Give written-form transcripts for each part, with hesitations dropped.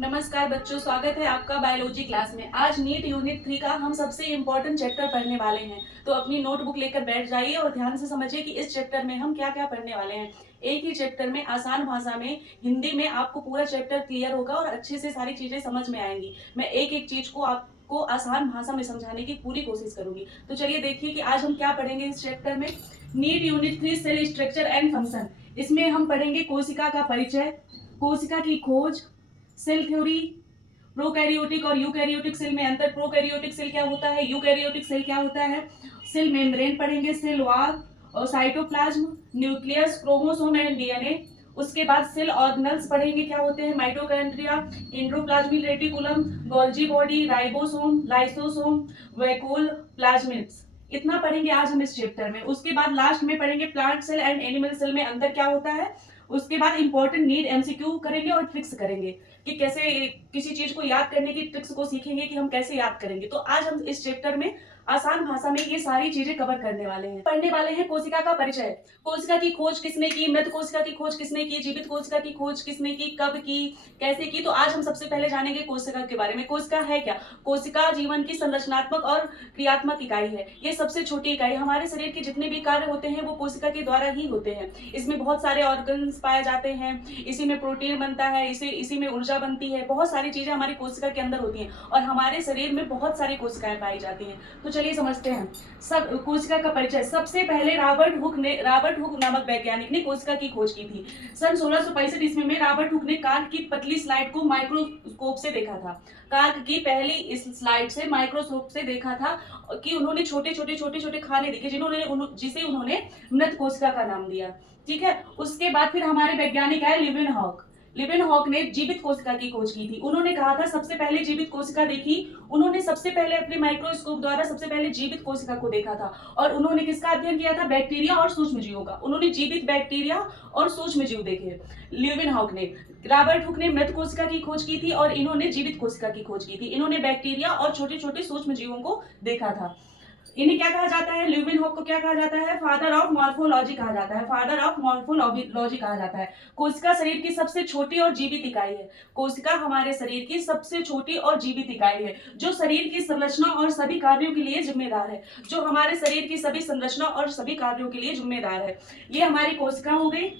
नमस्कार बच्चों, स्वागत है आपका बायोलॉजी क्लास में। आज नीट यूनिट 3 का हम सबसे इम्पोर्टेंट चैप्टर पढ़ने वाले हैं। तो अपनी नोटबुक लेकर बैठ जाइए और ध्यान से समझिए कि इस चैप्टर में हम क्या क्या पढ़ने वाले हैं। एक ही चैप्टर में आसान भाषा में हिंदी में आपको पूरा चैप्टर क्लियर होगा और अच्छे से सारी चीजें समझ में आएंगी। मैं एक एक चीज को आपको आसान भाषा में समझाने की पूरी कोशिश करूंगी। तो चलिए देखिए कि आज हम क्या पढ़ेंगे इस चैप्टर में। NEET unit 3 cell structure and function. इसमें हम पढ़ेंगे कोशिका का परिचय, कोशिका की खोज, सेल थ्योरी, प्रोकैरियोटिक और यूकैरियोटिक सेल में अंतर, प्रोकैरियोटिक सेल क्या होता है, यूकैरियोटिक सेल क्या होता है, सेल मेम्ब्रेन पढ़ेंगे, सेल वॉल और cytoplasm, nucleus, chromosome and DNA. उसके बाद सेल ऑर्गेनल्स पढ़ेंगे, क्या होते हैं, mitochondria, endoplasmic reticulum, Golgi body, ribosome, lysosome, vacuole, plasmids. इतना पढ़ेंगे आज हम इस चैप्टर में। उसके बाद लास्ट में पढ़ेंगे plant cell and animal cell में अंतर क्या होता है। उसके बाद इंपॉर्टेंट नीड एमसीक्यू करेंगे और ट्रिक्स करेंगे कि कैसे किसी चीज को याद करने की ट्रिक्स को सीखेंगे कि हम कैसे याद करेंगे। तो आज हम इस चैप्टर में आसान भाषा में ये सारी चीजें कवर करने वाले हैं। पढ़ने वाले हैं कोशिका का परिचय। कोशिका की खोज किसने की, मृत कोशिका की खोज किसने की, जीवित कोशिका की खोज किसने की, कब की, कैसे की। तो आज हम सबसे पहले जानेंगे कोशिका के बारे में। कोशिका है क्या। कोशिका जीवन की संरचनात्मक और क्रियात्मक इकाई है। ये सबसे छोटी इकाई, हमारे शरीर के जितने भी कार्य होते हैं वो कोशिका के द्वारा ही होते हैं। इसमें बहुत सारे ऑर्गन्स पाए जाते हैं, इसी में प्रोटीन बनता है, इसी में ऊर्जा बनती है, बहुत सारी चीजें हमारी कोशिका के अंदर होती हैं और हमारे शरीर में बहुत सारी कोशिकाएं पाई जाती हैं। तो चलिए समझते हैं सब कोशिका का परिचय। सबसे पहले रॉबर्ट हुक नामक वैज्ञानिक ने कोशिका की खोज की थी। सन 1665 ईस्वी में रॉबर्ट हुक ने कार्क की पतली स्लाइड को माइक्रोस्कोप से देखा था। कार्क की पहली इस स्लाइड से माइक्रोस्कोप से देखा था कि उन्होंने छोटे छोटे खाने देखे जिसे उन्होंने मृत कोशिका का नाम दिया। ठीक है। उसके बाद फिर हमारे वैज्ञानिक आए लिवेनहॉक ने जीवित कोशिका की खोज की थी। उन्होंने कहा था सबसे पहले जीवित कोशिका देखी। उन्होंने सबसे पहले अपने माइक्रोस्कोप द्वारा सबसे पहले जीवित कोशिका को देखा था। और उन्होंने किसका अध्ययन किया था, बैक्टीरिया और सूक्ष्मजीवों का। उन्होंने जीवित बैक्टीरिया और सूक्ष्मजीव देखे लिवेनहॉक ने। रॉबर्ट हुक ने मृत कोशिका की खोज की थी और इन्होंने जीवित कोशिका की खोज की थी। इन्होंने बैक्टीरिया और छोटे छोटे सूक्ष्मजीवों को देखा था। इन्हें क्या कहा जाता है, ल्यूमेनहॉक को क्या कहा जाता है, फादर ऑफ मॉर्फोलॉजी कहा जाता है। फादर ऑफ मॉर्फोलॉजी कहा जाता है। कोशिका शरीर की सबसे छोटी और जीवित इकाई है। कोशिका हमारे शरीर की सबसे छोटी और जीवित इकाई है जो शरीर की संरचना और सभी कार्यों के लिए जिम्मेदार है। जो हमारे शरीर की सभी संरचना और सभी कार्यों के लिए जिम्मेदार है। ये हमारी कोशिका हो गई।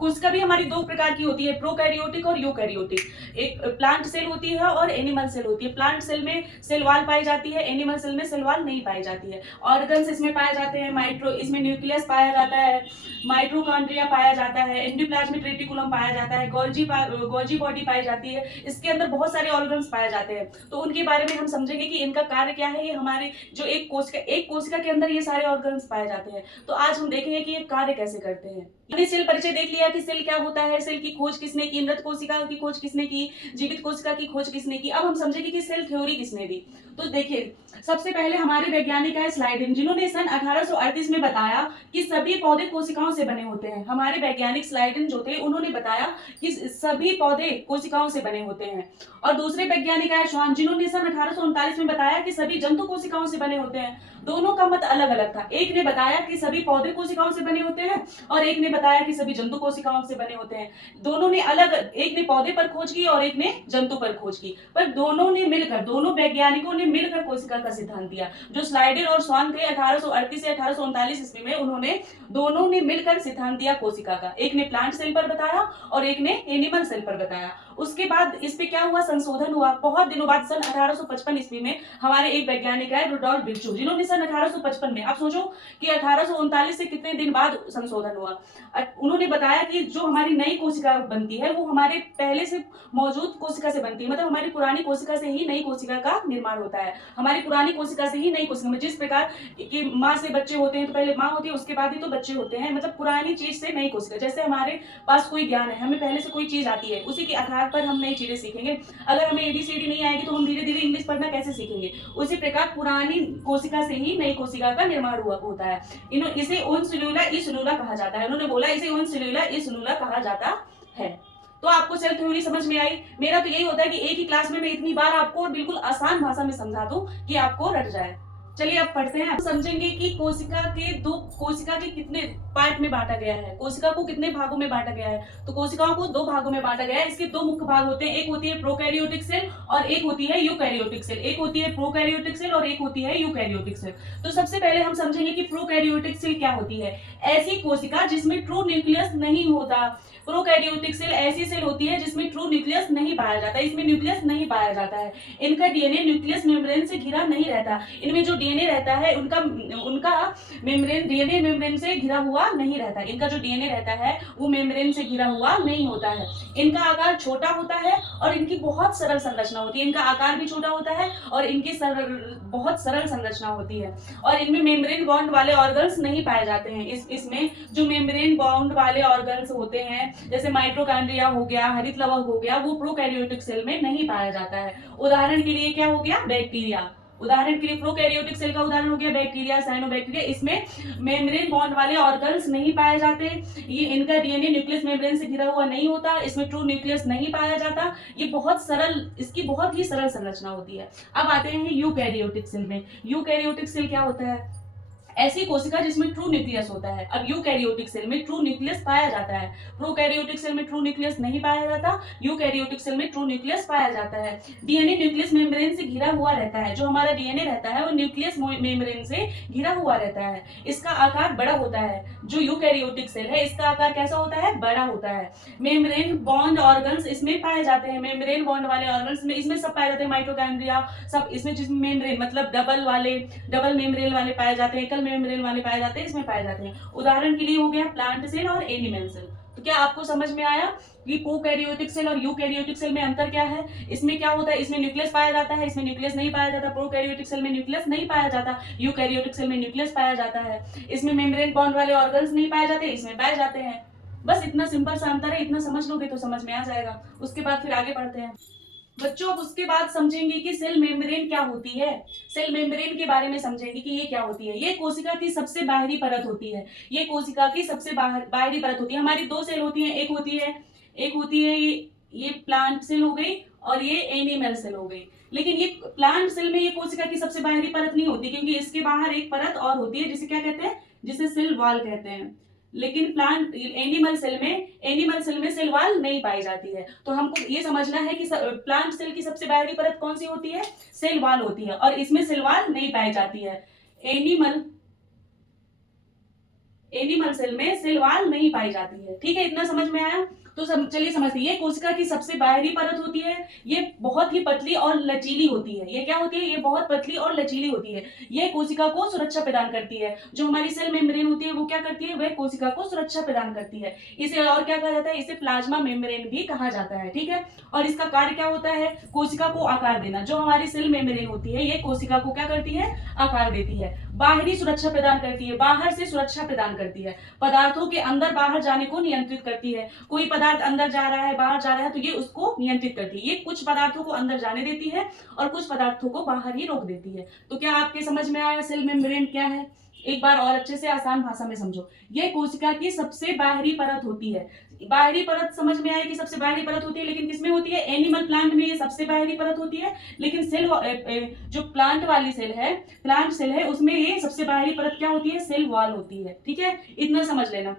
कोशिका भी हमारी दो प्रकार की होती है, प्रोकैरियोटिक और यूकैरियोटिक। एक प्लांट सेल होती है और एनिमल सेल होती है। प्लांट सेल में सेल वॉल पाई जाती है, एनिमल सेल में सेल वॉल नहीं पाई जाती है। ऑर्गन्स इसमें पाए जाते हैं, इसमें न्यूक्लियस पाया जाता है, माइटोकॉन्ड्रिया पाया जाता है, एंडोप्लाज्मिक रेटिकुलम पाया जाता है, गोल्जी बॉडी पाई जाती है। इसके अंदर बहुत सारे ऑर्गन्स पाए जाते हैं। तो उनके बारे में हम समझेंगे कि इनका कार्य क्या है। ये हमारे जो एक कोशिका के अंदर ये सारे ऑर्गन्स पाए जाते हैं। तो आज हम देखेंगे कि ये कार्य कैसे करते हैं। सेल परिचय देख लिया कि सेल क्या होता है, सेल की खोज किसने की, मृत कोशिका की खोज किसने की, जीवित कोशिका की खोज किसने की। अब हम समझेंगे कि सेल थ्योरी किसने दी। तो देखिए सबसे पहले हमारे वैज्ञानिक है स्लाइडेन, जिन्होंने सन 1838 में बताया कि सभी पौधे कोशिकाओं से बने होते हैं। हमारे वैज्ञानिक स्लाइडेन जो थे उन्होंने बताया कि सभी पौधे कोशिकाओं से बने होते हैं। और दूसरे वैज्ञानिक है श्वान, जिन्होंने सन 1839 में बताया कि सभी जंतु कोशिकाओं से बने होते हैं। दोनों का मत अलग अलग था। एक ने बताया कि सभी पौधे कोशिकाओं से बने होते हैं और एक ने बताया कि सभी जंतु कोशिकाओं से बने होते हैं। दोनों ने अलग, एक ने पौधे पर खोज की और एक ने जंतु पर खोज की, पर दोनों वैज्ञानिकों ने मिलकर कोशिका का सिद्धांत दिया। जो स्लाइडेन और स्वान थे 1838 से 1839 ईस्वी में, दोनों ने मिलकर सिद्धांत दिया कोशिका का। एक ने प्लांट सेल पर बताया और एक ने एनिमल सेल पर बताया। उसके बाद इस पे क्या हुआ, संशोधन हुआ। बहुत दिनों बाद सन 1855 ईस्वी में हमारे एक वैज्ञानिक है रुडोल्फ विर्चो, जिन्होंने सन 1855 में, आप सोचो कि 1839 से कितने दिन बाद संशोधन हुआ। उन्होंने बताया कि जो हमारी नई कोशिका बनती है वो हमारे पहले से मौजूद कोशिका से बनती है। मतलब हमारी पुरानी कोशिका से ही नई कोशिका का निर्माण होता है। हमारी पुरानी कोशिका से ही नई कोशिका में, जिस प्रकार की माँ से बच्चे होते हैं तो पहले माँ होती है, उसके बाद ही तो बच्चे होते हैं। मतलब पुरानी चीज से नई कोशिका। जैसे हमारे पास कोई ज्ञान है, हमें पहले से कोई चीज आती है, उसी के आधार पर हम नई चीजें सीखेंगे। अगर हमें एबीसीडी नहीं आएगी तो हम धीरे धीरे इंग्लिश पढ़ना कैसे सीखेंगे। उसी प्रकार पुरानी कोशिका से ही नई कोशिका का निर्माण होता है। इसे उनसेल्यूला इसेल्यूला कहा जाता है। उन्होंने बोला इसे उनसेल्यूला इसेल्यूला कहा जाता है। तो आपको सेल थ्योरी समझ में आई। मेरा तो यही होता है कि एक ही क्लास में मैं इतनी बार आपको बिल्कुल आसान भाषा में समझा दूं कि आपको रट जाए। चलिए अब पढ़ते हैं। अब समझेंगे कि कोशिका के कितने पार्ट में बांटा गया है, कोशिका को कितने भागों में बांटा गया है। तो कोशिकाओं को दो भागों में बांटा गया है। इसके दो मुख्य भाग होते हैं, एक होती है प्रोकैरियोटिक सेल और एक होती है यूकैरियोटिक सेल। एक होती है प्रोकैरियोटिक सेल और एक होती है यूकैरियोटिक सेल। तो सबसे पहले हम समझेंगे कि प्रोकैरियोटिक सेल क्या होती है। ऐसी कोशिका जिसमें ट्रू न्यूक्लियस नहीं होता। प्रोकैरियोटिक सेल ऐसी सेल होती है जिसमें ट्रू न्यूक्लियस नहीं पाया जाता, इसमें न्यूक्लियस नहीं पाया जाता है। इनका डीएनए न्यूक्लियस मेम्ब्रेन से घिरा नहीं रहता। इनमें जो डीएनए रहता है उनका मेम्ब्रेन डीएनए मेम्ब्रेन से घिरा हुआ नहीं रहता। इनका जो डीएनए रहता है वो मेम्ब्रेन से घिरा हुआ नहीं होता है। इनका आकार छोटा होता है और इनकी बहुत सरल संरचना होती है। इनका आकार भी छोटा होता है और इनकी बहुत सरल संरचना होती है। और इनमें मेम्ब्रेन बॉन्ड वाले ऑर्गन्स नहीं पाए जाते हैं। इसमें जो मेम्ब्रेन बॉन्ड वाले ऑर्गन्स होते हैं जैसे माइटोकॉन्ड्रिया हो गया, हरित लवक हो गया, वो प्रोकैरियोटिक सेल में नहीं पाया जाता है। उदाहरण के लिए क्या हो गया, बैक्टीरिया। उदाहरण के लिए प्रोकैरियोटिक सेल का उदाहरण हो गया बैक्टीरिया, साइनोबैक्टीरिया। इसमें मेम्ब्रेन बॉन्ड वाले ऑर्गन्स नहीं पाए जाते। ये इनका डीएनए न्यूक्लियस मेम्ब्रेन से घिरा हुआ नहीं होता। इसमें ट्रू न्यूक्लियस नहीं पाया जाता। ये इसकी बहुत ही सरल संरचना होती है। अब आते हैं यूकैरियोटिक सेल में। यूकैरियोटिक सेल क्या होता है, ऐसी कोशिका जिसमें ट्रू न्यूक्लियस होता है। अब यूकैरियोटिक सेल में ट्रू न्यूक्लियस पाया जाता है। प्रोकैरियोटिक सेल में ट्रू न्यूक्लियस नहीं पाया जाता, यूकैरियोटिक सेल में ट्रू न्यूक्लियस पाया जाता है। डीएनए न्यूक्लियस मेम्ब्रेन से घिरा हुआ रहता है। जो हमारा डीएनए रहता है वो न्यूक्लियस मेम्ब्रेन से घिरा हुआ रहता है। इसका आकार बड़ा होता है। जो यूकैरियोटिक सेल है इसका आकार कैसा होता है, बड़ा होता है। मेम्ब्रेन बॉन्ड ऑर्गन्स इसमें पाए जाते हैं। मेम्ब्रेन बॉन्ड वाले ऑर्गन्स में इसमें सब पाए जाते हैं, माइटोकॉन्ड्रिया सब इसमें, जिसमें मेम्ब्रेन मतलब डबल मेम्ब्रेन वाले पाए जाते हैं, एकल मेम्ब्रेन वाले पाए जाते हैं, इसमें पाए जाते हैं। उदाहरण के लिए हो गया प्लांट सेल और एनिमल सेल। तो क्या आपको समझ में आया कि प्रोकैरियोटिक सेल और यूकैरियोटिक सेल में अंतर क्या है। इसमें क्या होता है, इसमें न्यूक्लियस पाया जाता है, इसमें न्यूक्लियस नहीं पाया जाता। प्रोकैरियोटिक सेल में न्यूक्लियस नहीं पाया जाता, यूकैरियोटिक सेल में न्यूक्लियस पाया जाता है। इसमें मेम्ब्रेन बॉन्ड वाले ऑर्गन्स नहीं पाए जाते, इसमें पाए जाते हैं। बस इतना सिंपल सा अंतर है। इतना समझ लोगे तो समझ में आ जाएगा। उसके बाद फिर आगे बढ़ते हैं बच्चों। अब उसके बाद समझेंगे कि सेल मेम्ब्रेन क्या होती है। सेल मेम्ब्रेन के बारे में समझेंगे कि ये क्या होती है। ये कोशिका की सबसे बाहरी परत होती है। ये कोशिका की सबसे बाहरी परत होती है। हमारी दो सेल होती है, एक होती है ये प्लांट सेल हो गई और ये एनिमल सेल हो गई। लेकिन ये प्लांट सेल में ये कोशिका की सबसे बाहरी परत नहीं होती, क्योंकि इसके बाहर एक परत और होती है जिसे क्या कहते हैं, जिसे सेल वॉल कहते हैं। लेकिन एनिमल सेल में सेल वॉल नहीं पाई जाती है। तो हमको ये समझना है कि प्लांट सेल की सबसे बाहरी परत कौन सी होती है, सेल वॉल होती है, और इसमें सेल वॉल नहीं पाई जाती है। एनिमल सेल में सेल वॉल नहीं पाई जाती है। ठीक है, इतना समझ में आया। तो चलिए समझते हैं। ये कोशिका की सबसे बाहरी परत होती है। ये बहुत ही पतली और लचीली होती है। ये क्या होती है, ये बहुत पतली और लचीली होती है। ये कोशिका को सुरक्षा प्रदान करती है। जो हमारी सेल मेम्ब्रेन होती है वो क्या करती है, वह कोशिका को सुरक्षा प्रदान करती है। इसे और क्या कहा जाता है, इसे प्लाज्मा मेम्ब्रेन भी कहा जाता है। ठीक है, और इसका कार्य क्या होता है, कोशिका को आकार देना। जो हमारी सेल मेम्ब्रेन होती है ये कोशिका को क्या करती है, आकार देती है। बाहरी सुरक्षा प्रदान करती है, बाहर से सुरक्षा प्रदान करती है। पदार्थों के अंदर बाहर जाने को नियंत्रित करती है। कोई पदार्थ अंदर जा रहा है, बाहर जा रहा है, तो ये उसको नियंत्रित करती है। ये कुछ पदार्थों को अंदर जाने देती है और कुछ पदार्थों को बाहर ही रोक देती है। तो क्या आपके समझ में आया सेल मेम्ब्रेन क्या है। एक बार और अच्छे से आसान भाषा में समझो। ये कोशिका की सबसे बाहरी परत होती है। बाहरी परत समझ में आया कि सबसे बाहरी परत होती है, लेकिन किसमें होती है, एनिमल प्लांट में ये सबसे बाहरी परत होती है। लेकिन सेल जो प्लांट वाली सेल है, प्लांट सेल है, उसमें ये सबसे बाहरी परत क्या होती है, सेल वॉल होती है। ठीक है, इतना समझ लेना।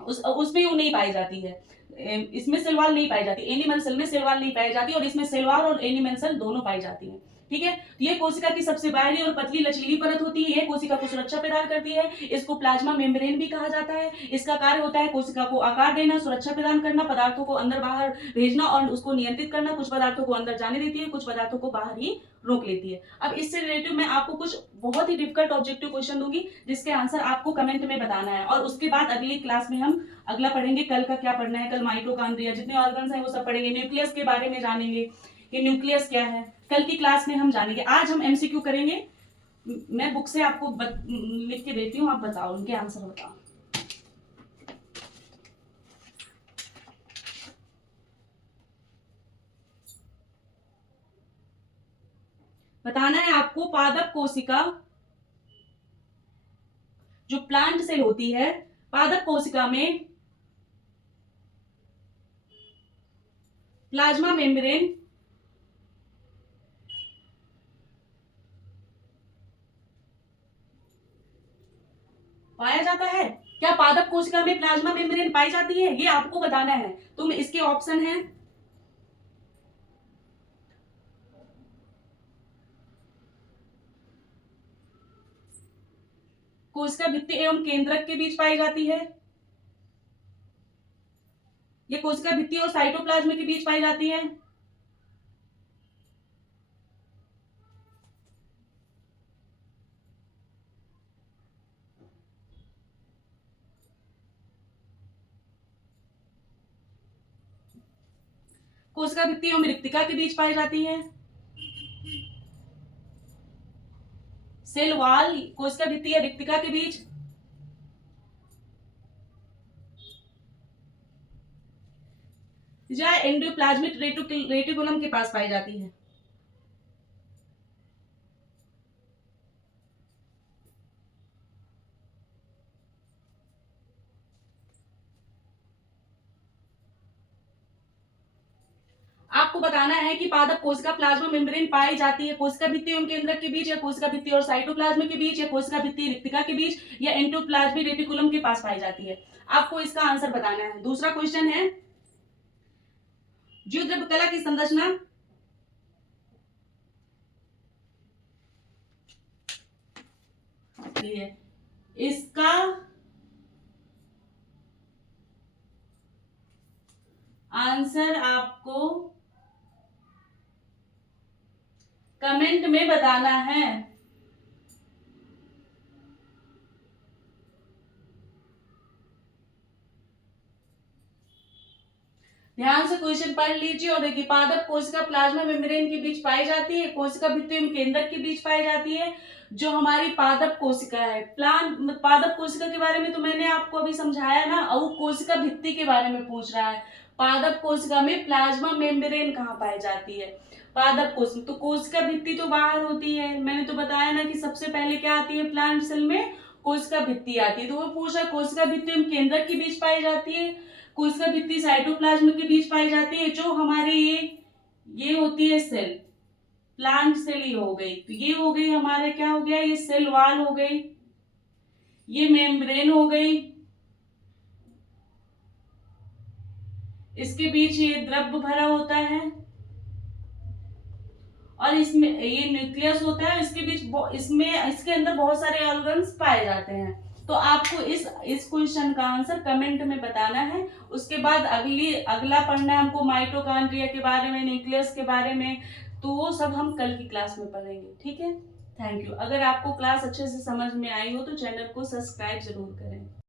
उसमें वो नहीं पाई जाती है, इसमें सेल वॉल नहीं पाई जाती। एनिमल सेल में सेल वॉल नहीं पाई जाती और इसमें सेल वॉल और एनिमल सेल दोनों पाई जाती है। ठीक है, ये कोशिका की सबसे बाहरी और पतली लचीली परत होती है। ये कोशिका को सुरक्षा प्रदान करती है। इसको प्लाज्मा मेम्ब्रेन भी कहा जाता है। इसका कार्य होता है कोशिका को आकार देना, सुरक्षा प्रदान करना, पदार्थों को अंदर बाहर भेजना और उसको नियंत्रित करना। कुछ पदार्थों को अंदर जाने देती है, कुछ पदार्थों को बाहर ही रोक लेती है। अब इससे रिलेटेड मैं आपको कुछ बहुत ही डिफिकल्ट ऑब्जेक्टिव क्वेश्चन दूंगी, जिसके आंसर आपको कमेंट में बताना है। और उसके बाद अगली क्लास में हम अगला पढ़ेंगे। कल का क्या पढ़ना है, कल माइटोकॉन्ड्रिया जितने ऑर्गन्स हैं वो सब पढ़ेंगे। न्यूक्लियस के बारे में जानेंगे कि न्यूक्लियस क्या है, कल की क्लास में हम जानेंगे। आज हम एमसीक्यू करेंगे। मैं बुक से आपको लिख के देती हूँ, आप बताओ, उनके आंसर बताओ। बताना है आपको पादप कोशिका, जो प्लांट सेल होती है, पादप कोशिका में प्लाज्मा पाया जाता है। क्या पादप कोशिका में प्लाज्मा मेम्ब्रेन पाई जाती है, ये आपको बताना है। तो इसके ऑप्शन है कोशिका भित्ति एवं केंद्रक के बीच पाई जाती है, ये कोशिका भित्ति और साइटोप्लाज्म के बीच पाई जाती है, कोशिका भित्ति एवं रिक्तिका के बीच पाई जाती है, सेल वॉल कोशिका भित्ति या रिक्तिका के बीच, या एंडोप्लाज्मिक रेटिकुलम के पास पाई जाती है। आपको बताना है कि पादप कोशिका प्लाज्मा मेम्ब्रेन पाई जाती है कोशिका भित्ति एवं केंद्रक के बीच, या कोशिका भित्ति और साइटोप्लाज्म के बीच, या कोशिका भित्ति रिक्तिका के बीच, या एंडोप्लाज्मिक रेटिकुलम के पास पाई जाती है। आपको इसका आंसर बताना है। दूसरा क्वेश्चन है जीवद्रव्य कला की संरचना इसका आंसर आपको कमेंट में बताना है। ध्यान से क्वेश्चन पढ़ लीजिए और देखिए, पादप कोशिका प्लाज्मा मेम्ब्रेन के बीच पाई जाती है, कोशिका भित्ति एवं केंद्रक के बीच पाई जाती है। जो हमारी पादप कोशिका है, पादप कोशिका के बारे में तो मैंने आपको अभी समझाया ना, और कोशिका भित्ति के बारे में पूछ रहा है। पादप कोशिका में प्लाज्मा मेम्ब्रेन कहाँ पाई जाती है? पादप कोशिका, तो कोशिका भित्ति तो बाहर होती है, मैंने तो बताया ना कि सबसे पहले क्या आती है प्लांट सेल में, कोशिका भित्ति आती है। तो वो पूछा कोशिका भित्ति एवं केंद्रक के बीच पाई जाती है, कोशिका भित्ति साइटोप्लाज्म के बीच पाई जाती है। जो हमारे ये होती है सेल, प्लांट सेल ही हो गई, तो ये हो गई हमारे, क्या हो गया, ये सेल वॉल हो गई, ये मेम्ब्रेन हो गई, इसके बीच ये द्रव्य भरा होता है, और इसमें ये न्यूक्लियस होता है, इसके बीच इसके अंदर बहुत सारे ऑर्गन्स पाए जाते हैं। तो आपको इस क्वेश्चन का आंसर कमेंट में बताना है। उसके बाद अगला पढ़ना है हमको माइटोकॉन्ड्रिया के बारे में, न्यूक्लियस के बारे में, तो वो सब हम कल की क्लास में पढ़ेंगे। ठीक है, थैंक यू। अगर आपको क्लास अच्छे से समझ में आई हो तो चैनल को सब्सक्राइब जरूर करें।